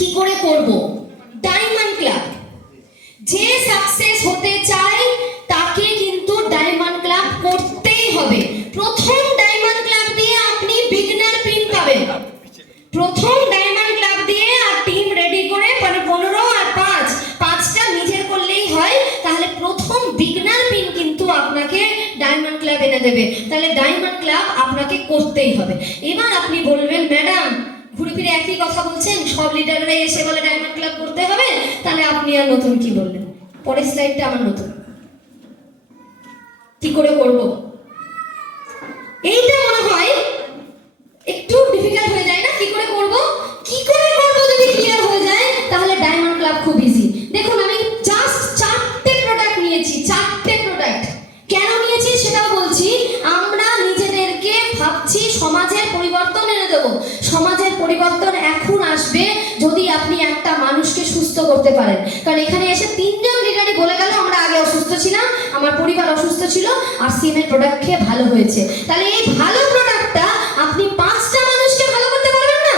কি করে করব? Diamond club. যে সাকসেস হতে চায় তাকে কিন্তু ডায়মন্ড ক্লাব করতেই হবে। প্রথম ডায়মন্ড ক্লাব দিয়ে আপনি বিগিনার পিন পাবেন। প্রথম ডায়মন্ড ক্লাব দিয়ে আর টিম রেডি করে 15 আর 5টা নিজের করলেই হয়। তাহলে প্রথম বিগিনার পিন কিন্তু আপনাকে ডায়মন্ড ক্লাব এনে দেবে। তাহলে ডায়মন্ড ক্লাব আপনাকে করতেই হবে। এবার আপনি বলবেন, ম্যাডাম ঘুরে ফিরে একই কথা বলছেন, সব লিডাররা এসে বলে ডায়মন্ড ক্লাব করতে হবে, তাহলে আপনি আর নতুন কি বললেন? পরের স্লাইডটা আমার নতুন। কি করে করব? এইটা মনে হয় একটু ডিফিকাল্ট হয়ে যায় না? কি করে করব? কি করে করব যদি ক্লিয়ার হয়ে যায় তাহলে ডায়মন্ড ক্লাব খুব ইজি। দেখুন, আমি জাস্ট 4টে প্রোডাক্ট নিয়েছি। 4টে প্রোডাক্ট কেন নিয়েছি সেটাও বলছি। আমরা নিজেদেরকে ভাবছি সমাজের পরিবর্তন এনে দেব। সমাজের পরিবর্তন এখন আসবে যদি আপনি একটা মানুষকে সুস্থ করতে পারেন। কারণ এখানে এসে 3জন লিডারই বলে গেল আমরা আগে অসুস্থ ছিলাম, আমার পরিবার অসুস্থ ছিল, আর সিএমের প্রোডাক্ট খেয়ে ভালো হয়েছে। তাহলে এই ভালো প্রোডাক্টটা আপনি 5টা মানুষকে ভালো করতে পারবেন না?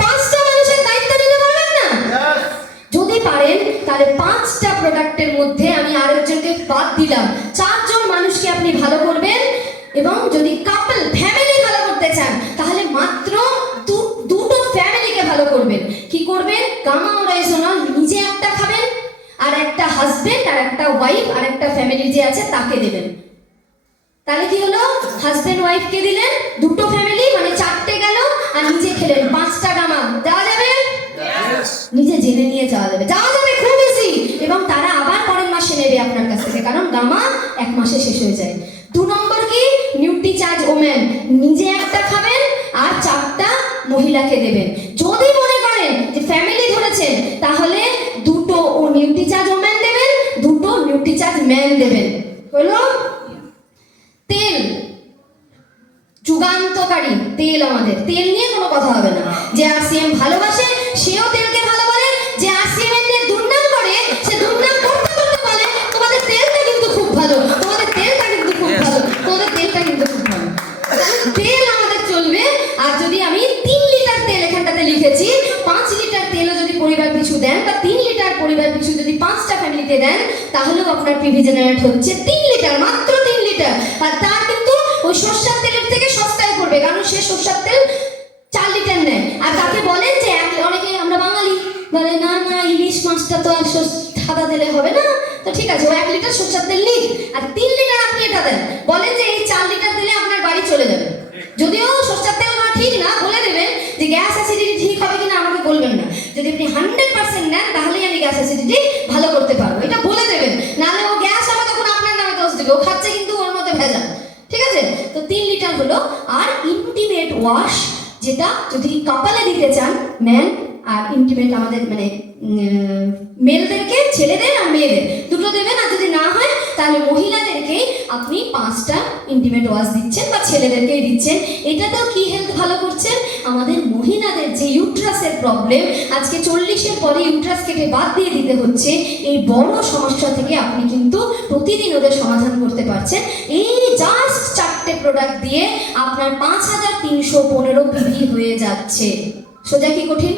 5টা মানুষের দায়িত্ব নিতে পারবেন না? যদি পারেন তাহলে 5টা প্রোডাক্টের মধ্যে আমি আরেকজনকে বাদ দিলাম। 4জন মানুষকে আপনি ভালো করবেন। এবং যদি কাপল ফ্যামিলি ভালো করতে চান তাহলে মাত্র দুটো ফ্যামিলিকে ভালো করবেন। কি করবেন? গামা ওরাইজোনল নিজে একটা খাবেন, আর একটা হাজবেন্ড আর একটা ওয়াইফ আর একটা ফ্যামিলি যে আছে তাকে দেবেন। তাহলে কি হলো? হাজবেন্ড ওয়াইফকে দিলেন, দুটো ফ্যামিলি মানে 4টে গেল, আর নিজে খেলেন 5টা গামা। দেওয়া যাবে? নিজে জেনে নিয়ে যাওয়া যাবে, খুব ইজি। এবং তারা আবার পরের মাসে নেবে আপনার কাছ থেকে, কারণ গামা 1 মাসে শেষ হয়ে যায়। 2 নম্বর কি? নিউট্রিচার্জ ওমেন নিজে একটা খাবেন আর 4টা মহিলাকে দেবেন। যদি মনে করেন যে ফ্যামিলি ধরেছেন তাহলে 2টো নিউট্রিচার্জ ওমেন দেবেন, 2টো নিউট্রিচার্জ ম্যান দেবেন। হলো? তেল, যুগান্তকারী তেল। আমাদের তেল নিয়ে কোনো কথা হবে না। যে আরসিএম ভালোবাসে সেও তেলকে ভালো বলে, যে আরসিএম এর নিয়ে দুর্নাম করে সে দুর্নাম করতে করতে বলে তোমাদের তেলটা কিন্তু খুব ভালো, তোমাদের তেলটা কিন্তু খুব ভালো, তোমাদের তেলটা কিন্তু খুব ভালো। তেল আমাদের চলবে। আর যদি আমি 3 লিটার তেল এখানটাতে লিখেছি, 5 লিটার তেলও যদি পরিবার পিছু দেন বা 3 লিটার পরিবার পিছু যদি 5টা ফ্যামিলিতে দেন তাহলেও আপনার পিভি জেনারেট হচ্ছে 3 লিটার, মাত্র 3 লিটার। আর তার কিন্তু ওই সরষের তেলের থেকে সস্তায় পড়বে, কারণ সে সরষের তেল 4 লিটার নেয়। আর তাকে বলেন যে অনেকে আমরা বাঙালি বলে না না ইলিশ মাছটা তো আর সাদা তেলে হবে না, তো ঠিক আছে ও 1 লিটার সরষের তেল নিন আর 3 লিটার আপনি এটা দেন। বলেন যে এই 4 লিটার তেলে আপনার বাড়ি চলে যাবে। যদিও সরষের তেল না ঠিক না, বলে দেবেন যে গ্যাস অ্যাসিডিটি ঠিক হবে কিনা আমাকে বলবেন না। যদি আপনি 100% নেন তাহলেই আমি গ্যাস অ্যাসিডিটি ভালো করতে পারবো, এটা বলে দেবেন। নাহলে ও গ্যাস হবে তখন আপনার নামে দোষ দেবে, ও খাচ্ছে কিন্তু ওর মধ্যে ভেজাল। ঠিক আছে? তো 3 লিটার হলো। আর ইন্টিমেট ওয়াশ, যেটা যদি কপালে দিতে চান ম্যান আর ইন্টিমেট আমাদের মানে মেলদেরকে, ছেলেদের আর মেয়েদের দুটো দেবেন। আর যদি না হয় তাহলে মহিলাদেরকেই আপনি 5টা ইন্টিমেট ওয়াশ দিচ্ছেন বা ছেলেদেরকেই দিচ্ছেন। এটাতেও কি হেলথ ভালো করছেন? আমাদের মহিলাদের যে ইউট্রাসের প্রবলেম, আজকে 40-এর পরে ইউট্রাস কেটে বাদ দিয়ে দিতে হচ্ছে, এই বড় সমস্যা থেকে আপনি কিন্তু প্রতিদিন ওদের সমাধান করতে পারছেন। এই জাস্ট 4টে প্রোডাক্ট দিয়ে আপনার 5315 পিভি হয়ে যাচ্ছে। সোজা কি কঠিন?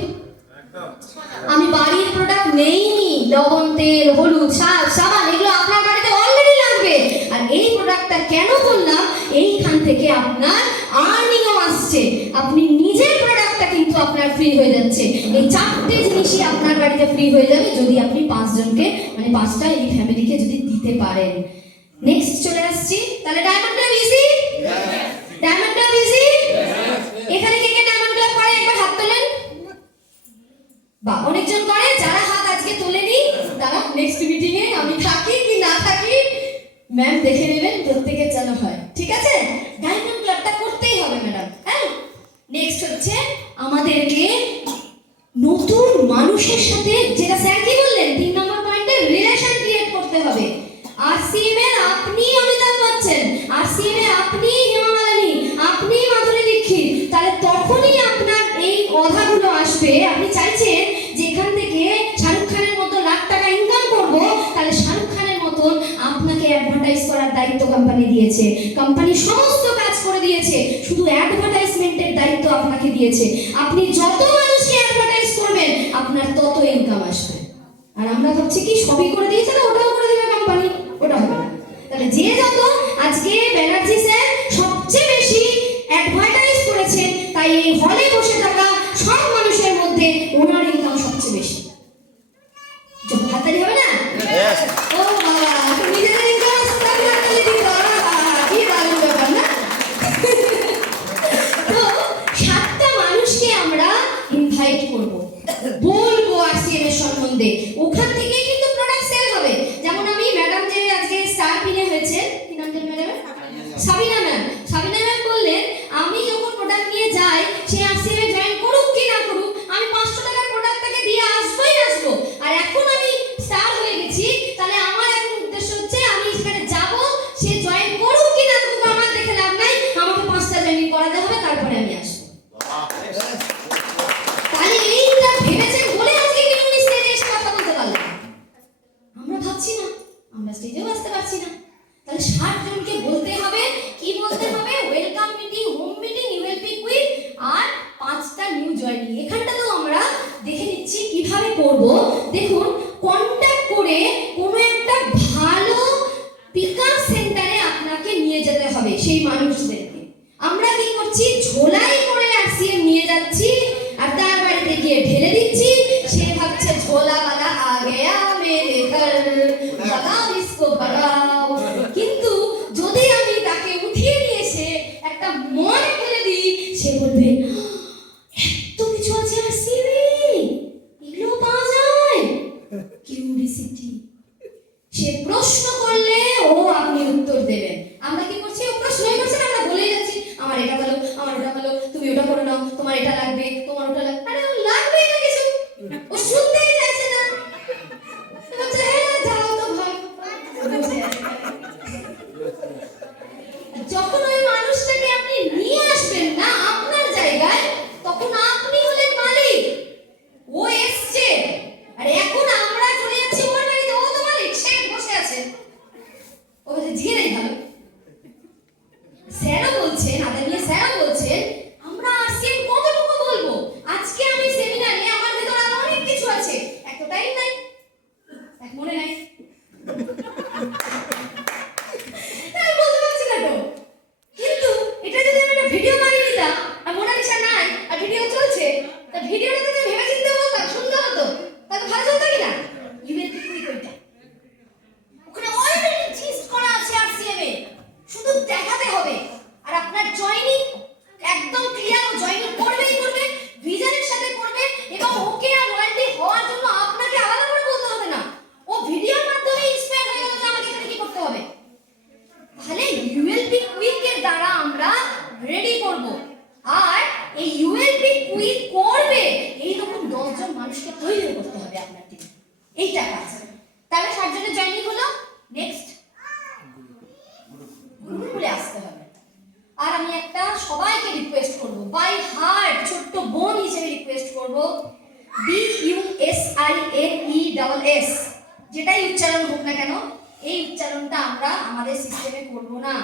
আমি বাড়ির প্রোডাক্ট নেইনি, লবণ, তেল, হলুদ, সাবান এগুলো আপনার বাড়িতে অলরেডি লাগবে। আর এই প্রোডাক্টটা কেন করলাম? এইখান থেকে আপনার আর্নিংও আসছে, আপনি নিজের প্রোডাক্টটা কিন্তু আপনার ফ্রি হয়ে যাচ্ছে। এই 4টে জিনিসই আপনার বাড়িতে ফ্রি হয়ে যাবে যদি আপনি 5 জনকে মানে 5টা এই ফ্যামিলিকে যদি দিতে পারেন। নেক্সট চলে আসছি। তাহলে diamond club easy? Diamond club easy? এখানে কে কে ডায়মন্ড ক্লাব করে একবার হাত তোলেন। বা অনেকজন করে, যারা হাত আজকে তোলেনি তারা নেক্সট মিটিং এ আমি থাকি কি না থাকি ম্যাম দেখে নেবেন, প্রত্যেকের যেন হয়। ঠিক আছে? ডায়মন্ড ক্লাবটা করতেই হবে ম্যাডাম। হ্যাঁ, নেক্সট হচ্ছে আমাদেরকে নতুন মানুষের সাথে, যেটা স্যার কি বললেন 3 নম্বর পয়েন্টে, রিলেশন ক্রিয়েট করতে হবে। আরসিএম এর আপনি অমিতাভ বচ্চন, আরসিএম এর আপনি হেমা মালিনী, আপনি মাধুরী দীক্ষিত, তাহলে তখনই আপনার এই কথাগুলো আসবে। আপনি চাইছেন যে এখান থেকে শাহরুখ খানের মতো লাখ টাকা ইনকাম করব, তাহলে শাহরুখ খানের মতন আপনাকে অ্যাডভার্টাইজ করার দায়িত্ব কোম্পানি দিয়েছে। কোম্পানি সমস্ত কাজ করে দিয়েছে, শুধু অ্যাডভার্টাইজমেন্টের দায়িত্ব আপনাকে দিয়েছে। আপনি যত মানুষকে অ্যাডভার্টাইজ করবেন আমরা ভাবছি কি সবই করে দিয়েছে না ওটাও করে দেবে কোম্পানি, ওটা হবে না। তাহলে যে যত আজকে ব্যানার্জি স্যার সবচেয়ে বেশি অ্যাডভার্টাইজ করেছেন, তাই এই হলে বসে থাকা সব মানুষের মধ্যে ওনার ইনকাম সবচেয়ে বেশি। হাতালি হবে না? ও বাবা, নিজেদের ইনকাম হাতালি দিতে কি দারুণ ব্যাপার না? তো 7টা মানুষকে আমরা ইনভাইট করব, বলবো আরসিএম এর সম্বন্ধে, ওখান থেকেই কিন্তু প্রোডাক্ট সেল হবে। যেমন আমি ম্যাডাম যে আজকে স্টার পিনে হয়েছে, কি নাম জানেন madam? Sabina ma'am. Sabina ma'am বললেন আমি যখন প্রোডাক্ট নিয়ে যাই সে আরসিএম এ জয়েন করুক কি না করুক, আমি 500 টাকার প্রোডাক্ট তাকে দিয়ে আসবোই আসবো। আর এখন আমি স্টার হয়ে গেছি, তাহলে আমার এখন উদ্দেশ্য হচ্ছে আমি সেখানে যাব, সে জয়েন করুক কি না করুক আমার দেখে লাভ নাই, আমাকে 5টা জয়েনিং করাতে হবে, তারপরে আমি আসবো। তাহলে এইটা ভেবেছেন বলে আজকে কি উনি স্টেজে এসে কথা বলতে পারলেন? আমরা ভাবছি না, আমরা স্টেজেও আসতে পারছি না। তাহলে 60 জনকে বলতে হবে, কি বলতে হবে? Welcome meeting, home meeting, ULP quiz আর 5টা নিউ জয়েনিং। এখানটা তো আমরা দেখে নিচ্ছি কিভাবে করব। দেখুন, কন্টাক্ট করে কোনো একটা ভালো পিকআপ সেন্টারে আপনাকে নিয়ে যেতে হবে সেই মানুষদেরকে। আমরা কি করছি? ঝোলাই করে আরসিএম নিয়ে যাচ্ছি আর তার বাড়িতে গিয়ে ঢেলে দিচ্ছি। সে ভাবছে ঝোলাওয়ালা আ গয়া মেরে ঘর, লাগাও ইসকো ভগাও। কিন্তু যদি আমি তাকে উঠিয়ে নিয়ে এসে একটা মনে ফেলে দিই, সে বলবে এত কিছু আছে আরসিএম, এগুলো পাওয়া যায়, কিউরিসিটি। সে প্রশ্ন করলে ও আপনি উত্তর দেবেন। আমরা কি করছি? ও প্রশ্নই করছে না, আমরা বলেই যাচ্ছি আমার এটা ভালো, আমার ওটা ভালো, তুমি ওটা করে নাও, তোমার এটা লাগবে, তোমার ওটা লাগবে। আরে ও লাগবেই না কিছু, ও শুনতেই চাইছে না। বলছে হ্যাঁ যাও তো ভাই। যখন ওই মানুষটাকে আপনি নিয়ে আসবেন না আপনার জায়গায়, তখন আপনি হলেন মালিক, ও এসছে। আর এখন আমরা চলে যাচ্ছি ওর বাড়িতে, ও তো মালিক, সে বসে আছে, ও বলছে ঝিরেই ভালো। স্যারও বলছেন, আদরণীয় স্যারও বলছেন আমরা আরসিএম কতটুকু বলবো। আজকে আমি সেমিনারে আমার ভিতর আরো অনেক কিছু আছে, এত টাইম নাই, এক মনে নাই, তাই বলতে পারছি না তো। কিন্তু এটা যদি আমি একটা ভিডিও বানিয়ে নিতাম আর মোনালিসা নাই আর ভিডিও চলছে, তা ভিডিওটা তো ভেবে চিন্তে বলতাম, শুনতে হতো, তাহলে ভালো চলতো কি না? ইউএলপি কুইক ওইটা, ওখানে অলরেডি জিস্ট করা আছে আরসিএম এ, শুধু দেখাতে হবে। আর আপনার জয়েনিং একদম ক্লিয়ার, ও জয়েনিং করবেই করবে, ভিশনের সাথে করবে, এবং ওকে আর রয়্যালটি হওয়ার জন্য আপনাকে আলাদা করে বলতে হবে না। ও ভিডিওর মাধ্যমে ইন্সপায়ার হয়ে গেল যে আমাকে এখানে কি করতে হবে। তাহলে ইউএলপি কুইকের দ্বারা আমরা রেডি করব। আর এই ইউএলপি কুইক করবে এইরকম 10 জন মানুষকে তৈরি করতে হবে আপনার টিমে, এইটা কাজ। তাহলে 60 জনের জয়েনিং হলো। নেক্সট গ্রুপে আসতে হবে। আর আমি একটা সবাইকে রিকোয়েস্ট করব, বাই হার্ট ছোট্ট বোন হিসেবে রিকোয়েস্ট করব, BUSINESS, যেটাই উচ্চারণ হোক না কেন, এই উচ্চারণটা আমরা আমাদের সিস্টেমে করব না।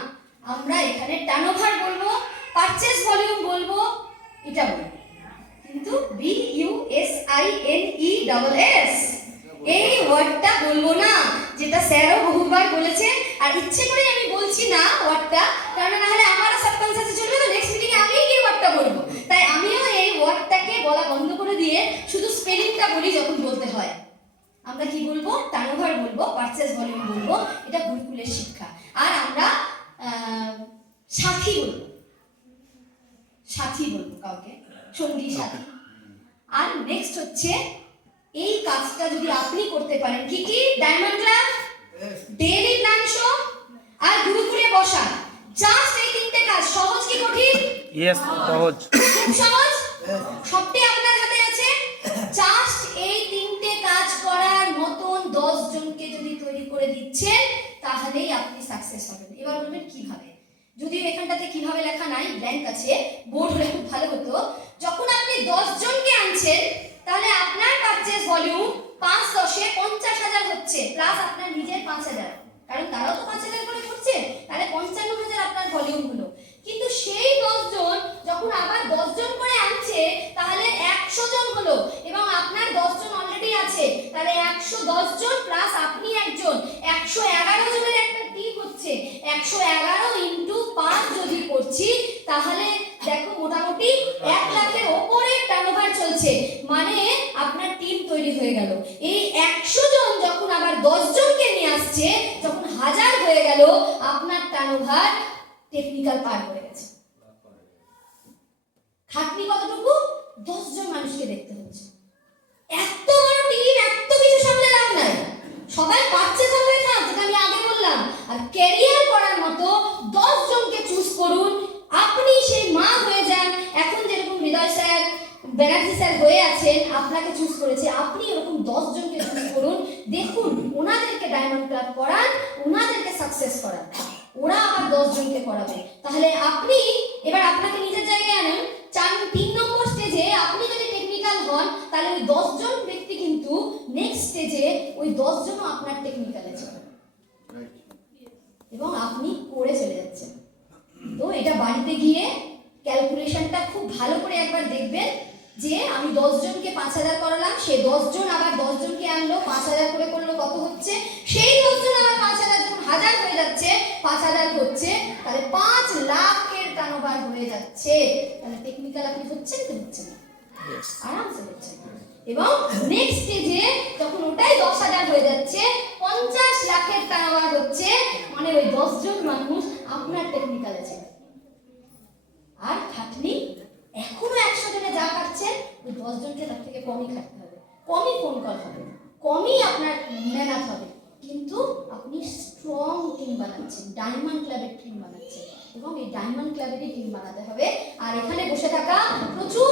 আমরা এখানে টার্নওভার বলবো, পারচেজ ভলিউম বলবো, এটা বলবো, কিন্তু BUSINESS এই ওয়ার্ডটা বলবো না, যেটা স্যারও বহুবার বলেছে। আর ইচ্ছে করে আমি বলছি না ওয়ার্ডটা, কারণ না হলে আমারও সাবকনসিয়াসে চলবে, তো নেক্সট মিটিংয়ে আমি কি ওয়ার্ডটা বলবো। তাই আমিও এই ওয়ার্ডটাকে বলা বন্ধ করে দিয়ে শুধু স্পেলিংটা বলি যখন বলতে হয়। আমরা কি বলবো? টার্নওভার বলবো, পারচেজ ভলিউম বলবো, এটা গুরুকুলের শিক্ষা। আর আমরা সাথী বলবো, সাথী বলবো কাউকে, সঙ্গী সাথী। আর নেক্সট হচ্ছে এই কাজটা যদি আপনি করতে পারেন, কি কি? Diamond club, daily plan show আর গুরুকুলে বসা, জাস্ট এই 3টে কাজ। সহজ কি কঠিন? ইয়েস, সহজ, খুব সহজ, সবটাই আপনার হাতে আছে। জাস্ট এই 3টে কাজ করার মতন 10 জনকে যদি তৈরি করে দিচ্ছেন, তাহলেই আপনি সাকসেস হবেন। এবার বলবেন কিভাবে? যদিও এখানটাতে কিভাবে লেখা নাই, ব্ল্যাঙ্ক আছে, বোর্ড হলে খুব ভালো হতো। যখন আপনি 10 জনকে আনছেন, তাহলে আপনার পারচেজ ভলিউম 5 10 50,000 হচ্ছে, প্লাস আপনার নিজের 5,000, কারণ তারাও তো 5,000 করে করছে, তাহলে 55,000 আপনার ভলিউম হলো। কিন্তু সেই 10 জন যখন আবার 10 জন করে আনছে, তাহলে 100 জন হলো, এবং আপনার 10 জন অলরেডি আছে, আছে, তাহলে 110 জন প্লাস আপনি একজন, 111 জনের একটা টিম হচ্ছে। 111 ইন্টু 5 যদি করছি, তাহলে দেখো মোটামুটি 1 লাখের ওপরে টার্নওভার চলছে, মানে আপনার টিম তৈরি হয়ে গেল। এই 100 জন যখন আবার 10 জনকে নিয়ে আসছে, যখন 1000 হয়ে গেল, আপনার টার্নওভার টেকনিক্যাল পার হয়ে গেছে। খাটনি কতটুকু? 10 জন মানুষকে দেখতে হচ্ছে। এত বড় টিম, এত কিছু সামলে লাভ নাই। সবাই পাচ্ছে সবাই থাক, যেটা আমি আগে বললাম। আর ক্যারিয়ার করার মতো 10 জনকে চুজ করুন। আপনি সেই মা হয়ে যান। এখন যেরকম হৃদয় স্যার, ব্যানার্জি স্যার হয়ে আছেন, আপনাকে চুজ করেছে, আপনি এরকম 10 জনকে চুজ করুন। দেখুন, ওনাদেরকে ডায়মন্ড ক্লাব করান, ওনাদেরকে সাকসেস করান, ওরা আবার 10 জনকে করাবে। তাহলে আপনি এবার আপনাকে নিজের জায়গায় আনেন। 3 নম্বর স্টেজে আপনি যদি টেকনিক্যাল হন, তাহলে ওই 10 জন ব্যক্তি কিন্তু নেক্সট স্টেজে ওই 10 জনও আপনার টেকনিক্যালে যাবে এবং আপনি করে চলে যাচ্ছেন। তো এটা বাড়িতে গিয়ে ক্যালকুলেশনটা খুব ভালো করে একবার দেখবেন যে আমি 10 জনকে 5000 করালাম, সে 10 জন আবার 10 জনকে আনলো, 5000 করে করলো, কত হচ্ছে? সেই 10 জন আবার 5000 যখন 1000 হয়ে যাচ্ছে, 5000 হচ্ছে, তাহলে 5 লাখের টার্নওভার হয়ে যাচ্ছে। তাহলে টেকনিক্যাল আপনি হচ্ছেন কি হচ্ছেন না? আরামসে হচ্ছেন। এবং নেক্সট স্টেজে যখন ওটাই 10,000 হয়ে যাচ্ছে, 50 লাখের টার্নওভার হচ্ছে, মানে ওই 10 জন মানুষ আপনার টেকনিক্যালে ছিল। আর খাটনি এখনো 100 জনে যা খাটছেন, ওই 10 জনকে তার থেকে কমই খাটতে হবে, কমই ফোন কল হবে, কমই আপনার মেহনত হবে, কিন্তু আপনি স্ট্রং টিম বানাচ্ছেন, ডায়মন্ড ক্লাবের টিম বানাচ্ছেন। এবং এই ডায়মন্ড ক্লাবেরই টিম বানাতে হবে। আর এখানে বসে থাকা প্রচুর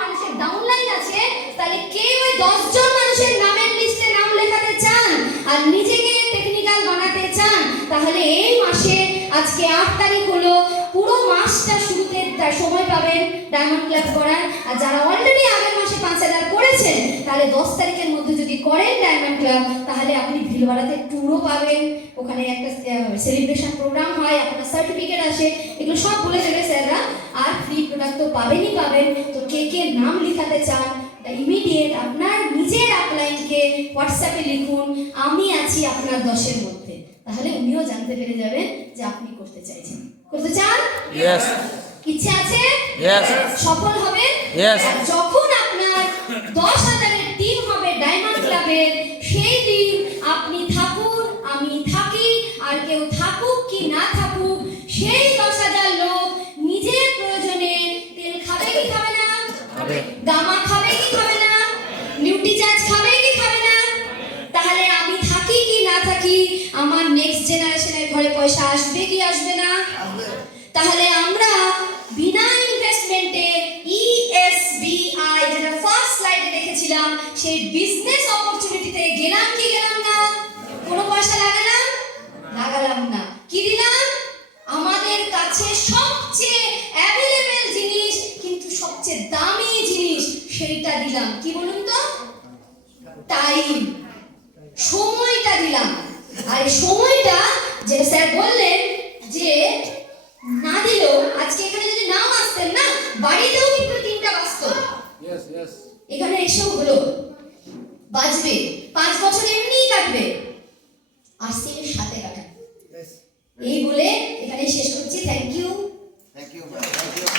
মানুষের ডাউনলাইন আছে। তাহলে কে ওই 10 জন মানুষের নামের লিস্টে নাম লেখাতে চান আর নিজেকে টেকনিক্যাল বানাতে চান, তাহলে এই মাসে আজকে 8 তারিখ হলো, পুরো মাসটা শুরুতে সময় পাবেন ডায়মন্ড ক্লাব করার। আর যারা অলরেডি আগের মাসে 5000 করেছেন, তাহলে 10 তারিখের মধ্যে যদি করেন ডায়মন্ড ক্লাব, তাহলে আপনি ভিলওয়াড়াতে ট্যুরও পাবেন। ওখানে একটা সেলিব্রেশন প্রোগ্রাম হয়, আপনার সার্টিফিকেট আসে, এগুলো সব বলে দেবে স্যাররা। আর ফ্রি প্রোডাক্ট তো পাবেনই পাবেন। তো কে কে নাম লিখাতে চান, ইমিডিয়েট আপনার নিজের আপলাইনকে হোয়াটসঅ্যাপে লিখুন, আমি আছি আপনার 10-এর মধ্যে। তাহলে উনিও জানতে পেরে যাবেন যে আপনি করতে চাইছেন। করতে চান? Yes. ইচ্ছে আছে? Yes. সফল হবে? Yes. যখন আপনার 10,000-এর টিম হবে ডায়মন্ড ক্লাবের, সেই দিন আপনি থাকুন, আমি থাকি, আর কেউ থাকুক কি না থাকুক, সেই 10,000 লোক নিজের প্রয়োজনে তেল খাবে কি খাবে না? খাবে। গামা খাবে কি খাবে না? নিউট্রিচার্জ খাবে কি খাবে না? তাহলে আমি থাকি কি না থাকি, আমার নেক্সট জেনারেশনের ঘরে পয়সা আসবে কি আসবে না? তাহলে আমরা বিনা ইনভেস্টমেন্টে ESBI, যেটা ফার্স্ট স্লাইডে দেখেছিলাম, সেই বিজনেস অপরচুনিটিতে গেলাম কি গেলাম না? কোনো পয়সা লাগালাম না। কি দিলাম? আমাদের কাছে সবচেয়ে অ্যাভেলেবল জিনিস, কিন্তু সবচেয়ে দামি জিনিস, সেইটা দিলাম। কি বলুন তো? টাইম, সময়টা দিলাম। আর এই সময়টা যেটা স্যার বললেন যে না দিলেও, আজকে এখানে যদি নাও আসতেন না, বাড়িতেও কিন্তু 3টা বাজতো। এখানে এসেও হলো, বাজবে, 5 বছর এমনিই কাটবে, আসিমের সাথে কাটান। এই বলে এখানে শেষ করছি। Thank you.